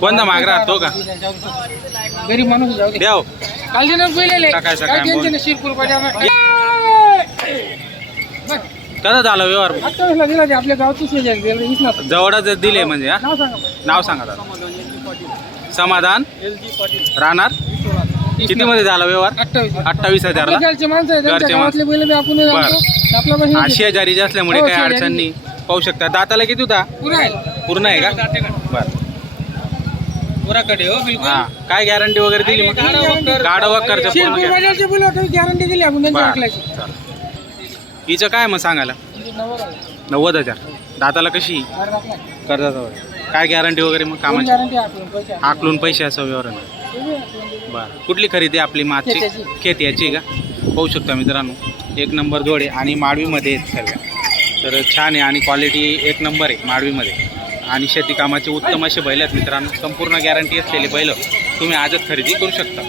कोणता माग राहतो का गरीब माणूस जाऊ दे. द्याव काल दिनं पहिले सकाळ सकाळ काय टेन्शन शिरपूर कसा झाला व्यवहार आता दिला ते आपल्या गावचीच शेजारी जवळच दिले म्हणजे हा? नाव सांगा नाव सांगा दादा. समाधान राहणार किती मध्ये झाला व्यवहार 28,000 घरचे माणसं आहे त्यांच्या घरचे गावातले बैल बी आपण आणतो. आपला पण हे शेजारी असल्यामुळे हो, काही शेजारी. अडचण नाही. पाहू शकता. दाताला किती होता पुरा आहे. पूर्ण आहे का बर पुराकडे हो बिलकुल. हा काय गॅरंटी वगैरे दिली मग गाडा वक्करच्या पूर्ण शिरपूर guarantee. बाजारचे बैल होते गॅरंटी दिली आपण त्यांच्या बरं, ऐकल्याची. चालेल. हिचं काय मग सांगायला 90,000 दाताला कशी कर्जाचा काय गॅरंटी वगैरे मग कामाची गॅरंटी आपण पैसे आकलून पैसे असं व्यवहार नाही. बरं कुठली खरेदी आहे आपली मागची खेत्याची. खेत्याची का पाहू शकता मित्रांनो. एक नंबर जोडे आणि माडवीमध्ये आहेत सर्व. तर छान आहे आणि क्वालिटी एक नंबर आहे माडवीमध्ये आणि शेती कामाचे उत्तम असे बैल आहेत मित्रांनो. संपूर्ण गॅरंटी असलेली बैल तुम्ही आजच खरेदी करू शकता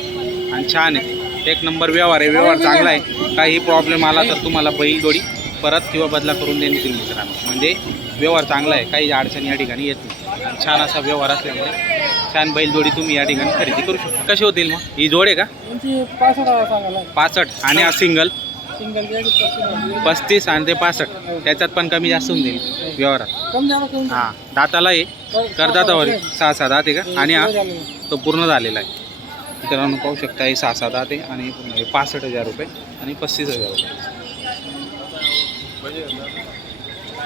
आणि छान आहे. एक नंबर व्यवहार आहे. व्यवहार चांगला आहे. काही प्रॉब्लेम आला तर तुम्हाला बैल जोडी परत किंवा बदला करून देण्यात येईल मित्रांनो. म्हणजे व्यवहार चांगला आहे. काही अडचणी या ठिकाणी येत नाही आणि छान असा व्यवहार असल्यामुळे छान बैल जोडी तुम्ही या ठिकाणी खरेदी करू शकता. कशी होतील मग ही जोड आहे का 65 आणि हा सिंगल 35 आणि ते 65 त्याच्यात पण कमी जास्त होऊन जाईल व्यवहारात. हां दाताला आहे करदातावर 6-7 दात आहे का आणि हा तो पूर्ण झालेला आहे मित्रांनो. पाहू शकता हे 6-7 दात आहे आणि 65,000 रुपये आणि 35,000 रुपये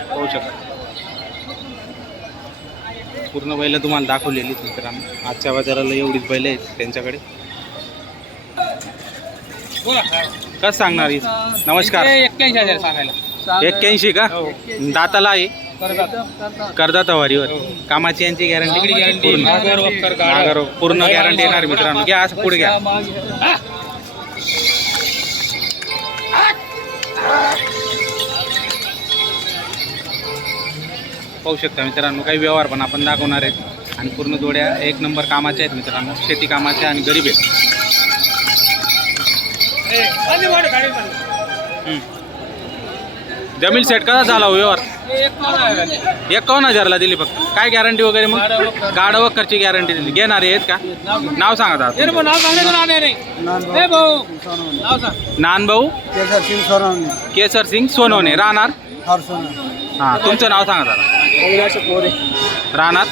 पाहू शकता. पूर्ण बैल तुम्हाला दाखवलेलीच मित्रांनो. आजच्या बाजाराला एवढीच बैल आहेत त्यांच्याकडे. कसं सांगणार ही? नमस्कार 81,000 सांगायला 81 का दाताला आहे करदातावारीवर कामाची यांची गॅरंटी पूर्ण पूर्ण गॅरंटी येणार मित्रांनो. घ्या असं पुढे घ्या. पाहू शकता मित्रांनो काही व्यवहार पण आपण दाखवणार आहेत आणि पूर्ण जोड्या एक नंबर कामाच्या आहेत मित्रांनो. शेती कामाच्या आणि गरीब आहेत. जमील सेट कसा झाला हो व्यवहार 51,000ला दिली फक्त. काय गॅरंटी वगैरे मग गाडा वक्करची गॅरंटी दिली. घेणारे आहेत का नाव सांगा दादा. नान भाऊ केसर सिंग सोनवणे राहणार. हां तुमचं नाव सांगा दादा. राहणार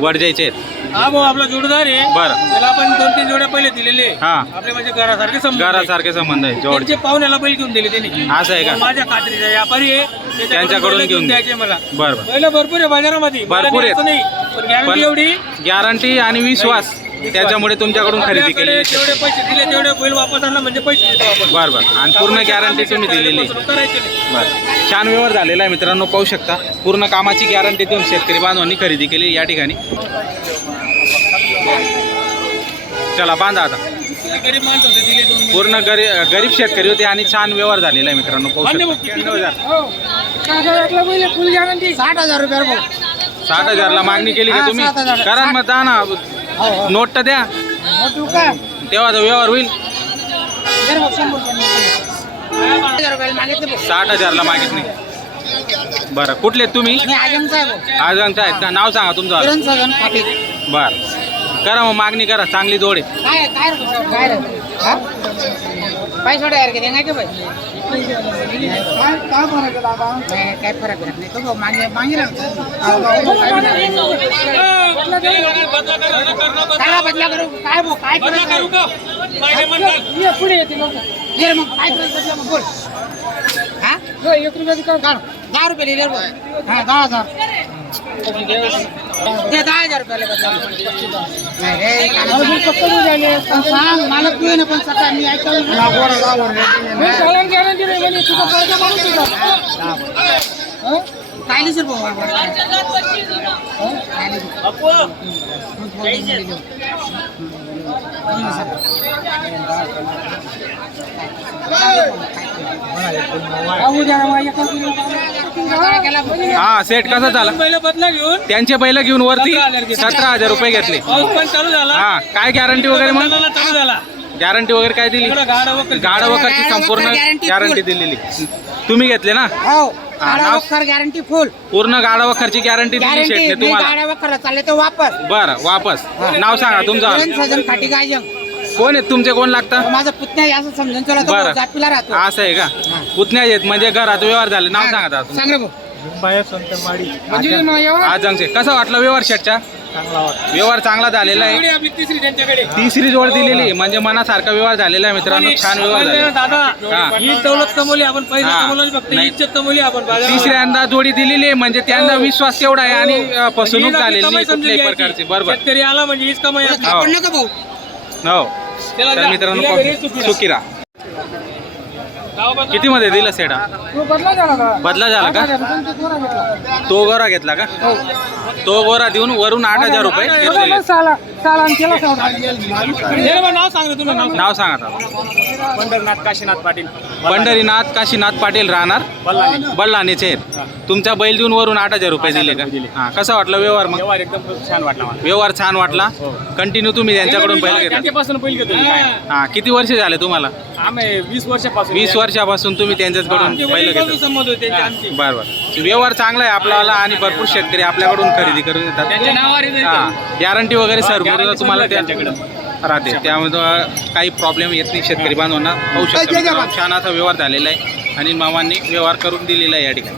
वडजायचे आहेत. हा भाऊ आपला जोडदार आहे. बरं त्याला आपण 2-3 जोड्या पहिले दिलेले. हां आपले म्हणजे घरासारखे संबंध आहे. घरासारखे संबंध आहे जोड. त्यांचे पाहुण्याला बैल घेऊन दिले त्यांनी. असं आहे का माझ्या खात्रीचा व्यापारी आहे त्यांच्याकडून घेऊन द्यायचे मला. बरं बरं बैल भरपूर आहे बाजारामध्ये. भरपूर आहेत. नाही पण गॅरंटी एवढी गॅरंटी आणि विश्वास त्याच्यामुळे तुमच्याकडून खरेदी केली. जेवढे पैसे दिले तेवढे बैल वापस आणला म्हणजे पैसे देतो आपण. बरं बरं आणि पूर्ण गॅरंटी तुम्ही दिलेली आहे. करायचे नाही. बरं छान व्यवहार झालेला आहे मित्रांनो. पाहू शकता पूर्ण कामाची गॅरंटी देऊन शेतकरी बांधवांनी खरेदी केली या ठिकाणी. चला बांधा आता. गरीब माणसं होते दिले 2. पूर्ण गरीब शेतकरी होते आणि छान व्यवहार झालेला आहे मित्रांनो. पाहू शकता 91,000 फुल गॅरंटी 60,000 रुपये भाऊ. 60,000ला मागणी केली का तुम्ही? 60,000. करा मग दा ना नोट तर द्या तेव्हा तो व्यवहार होईल. 60,000ला मागितली. बरं कुठले तुम्ही आजंगचा आहेत का? नाव सांगा तुमचं. बरं करा मग मागणी करा. चांगली जोड आहे. काय फरक नाही तो मागे बदला करू काय भाऊ काय पुढे येते मग काय बोल. हा 1 रुपया काढ 10 रुपये लिहिले. हा 10,000 ते 10,000 रुपयाला बदला. सांग मला तू ना पण सकाळ मी ऐकलं काय सर हा सेट कसा झाला? पहिलं बदला घेऊन त्यांचे बैल घेऊन वरती 17,000 रुपये घेतले. पाऊस पण चालू झाला. हा काय गॅरंटी वगैरे मग चालू झाला गॅरंटी वगैरे काय दिली? गाडा वखरची संपूर्ण guarantee गॅरंटी full. दिलेली. तुम्ही घेतले ना? हो हा, गाडा नाव- वखर गॅरंटी फुल पूर्ण गाडा वखरची गॅरंटी दिली गॅरंटी शेटने मी तुम्हाला. गाड्या वखरला चालले तर वापस बरं वापस नाव सांगा तुमचं. सजन खाटी गायजंग कोण आहेत तुमचे? कोण लागतं? माझा पुतण्या आहे असं समजून चला तो बरं. जापीला राहतो असं आहे का? हा. पुतण्या आहेत म्हणजे घरात व्यवहार झाले. नाव सांगा आता सांग रे भाऊ म्हणजे आजंगचे. कसा वाटला व्यवहार शेटचा? व्यवहार चांगला झालेला आहे. आपली तिसरी त्यांच्याकडे तिसरी जोड दिलेली आहे म्हणजे मनासारखा व्यवहार झालेला आहे मित्रांनो. छान व्यवहार झाला. दादा हा. ही दौलत कमवली आपण, पैसा हा. कमवली, फक्त नाही. इज्जत कमवली आपण बाजारात. तिसऱ्यांदा जोडी दिलेली आहे म्हणजे त्यांना विश्वास तेवढा आहे आणि फसवणूक हीच आपली झालेली कमाई नाही समजून कुठल्याही घ्यायची. प्रकारची. बरोबर शेतकरी आला म्हणजे हीच कमाई आपली. आपण नका भाऊ हो. त्याला तर जा. मित्रांनो दिल्या घरी सुखी राहा. सुकिरा गावाबाजूला किती मध्ये दिला सेडा? बदला झाला का? तो गोरा घेतला का? तो गोरा देऊन वरून 8,000 रुपये घेतलेले. हे बघ, नाव सांग रे तुला, नाव सांग. नाव सांगा आता. पंढरनाथ काशीनाथ पाटील पंढरीनाथ काशीनाथ पाटील राहणार बल्लानेचे आहेत. तुमचा बैल देऊन वरून 8,000 रुपये दिले का? हा. कसा वाटला व्यवहार मग? व्यवहार एकदम छान वाटला मला. व्यवहार छान वाटला. कंटिन्यू तुम्ही त्यांच्याकडून बैल घेता? त्यांच्यापासून पहिली घेतो मी काय. हा. किती वर्ष झाले तुम्हाला? आम्ही 20 वर्षापासून 20 वर्षापासून तुम्ही त्यांच्याकडून आमचे बैल वडील घेता? संबंध होते त्यांचे आमचे. बरोबर. व्यवहार चांगला आहे आपल्याला आणि भरपूर शेतकरी आपल्याकडून खरेदी करून येतात. त्यांच्या नावावर हा. गॅरंटी वगैरे सर guarantee तुम्हाला सर्व त्यांच्याकडे. राहते. त्यामुळे काही प्रॉब्लेम येत नाही शेतकरी बांधवांना. होऊ शकतं मित्रांनो. छान असा व्यवहार झालेला आहे आणि मामांनी व्यवहार करून दिलेला आहे या ठिकाणी.